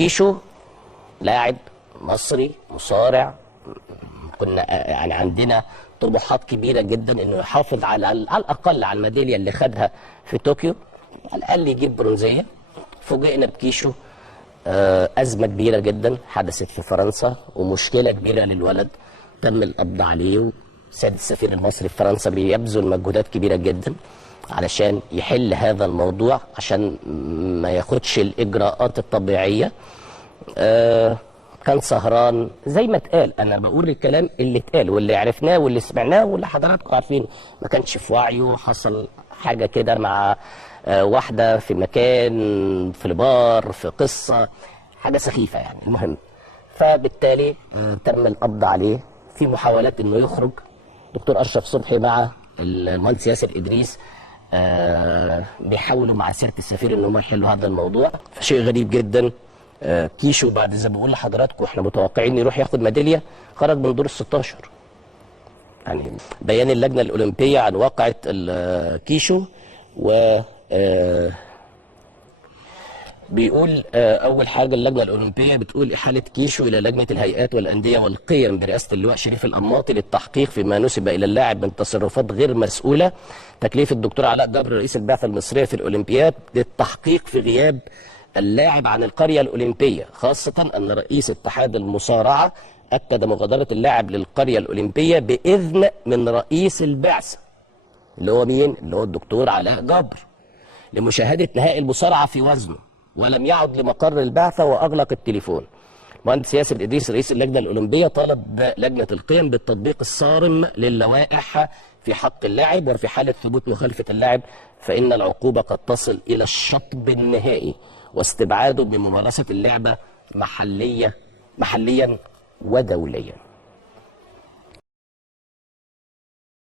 كيشو لاعب مصري مصارع، كنا يعني عندنا طموحات كبيره جدا انه يحافظ على الاقل على الميداليه اللي خدها في طوكيو، على الاقل يجيب برونزيه. فوجئنا بكيشو ازمه كبيره جدا حدثت في فرنسا ومشكله كبيره للولد، تم القبض عليه، وسيد السفير المصري في فرنسا بيبذل مجهودات كبيره جدا علشان يحل هذا الموضوع عشان ما ياخدش الاجراءات الطبيعيه. كان سهران زي ما اتقال، انا بقول الكلام اللي اتقال واللي عرفناه واللي سمعناه واللي حضراتكم عارفين. ما كانش في وعيه، حصل حاجه كده مع واحده في مكان، في البار، في قصه، حاجه سخيفه يعني. المهم فبالتالي تم القبض عليه في محاولات انه يخرج. دكتور اشرف صبحي مع المهندس ياسر ادريس بيحاولوا مع سياده السفير ان هم يحلوا هذا الموضوع. فشيء غريب جدا، كيشو بعد زي ما بقول لحضراتكم احنا متوقعين يروح ياخد ميداليه، خرج من دور ال 16. يعني بيان اللجنه الاولمبيه عن واقعه كيشو و بيقول اول حاجه اللجنه الاولمبيه بتقول احاله كيشو الى لجنه الهيئات والانديه والقيم برئاسه اللواء شريف الانماطي للتحقيق فيما نسب الى اللاعب من تصرفات غير مسؤوله. تكليف الدكتور علاء جبر رئيس البعثه المصريه في الاولمبياد للتحقيق في غياب اللاعب عن القريه الاولمبيه، خاصه ان رئيس اتحاد المصارعه اكد مغادره اللاعب للقريه الاولمبيه باذن من رئيس البعثه اللي هو مين؟ اللي هو الدكتور علاء جبر، لمشاهده نهائي المصارعه في وزنه، ولم يعد لمقر البعثة وأغلق التليفون. مهندس ياسر إدريس رئيس اللجنة الأولمبية طلب لجنة القيم بالتطبيق الصارم للوائح في حق اللاعب، وفي حالة ثبوت مخالفة اللاعب فإن العقوبة قد تصل إلى الشطب النهائي واستبعاده من ممارسة اللعبة محليا ودوليا.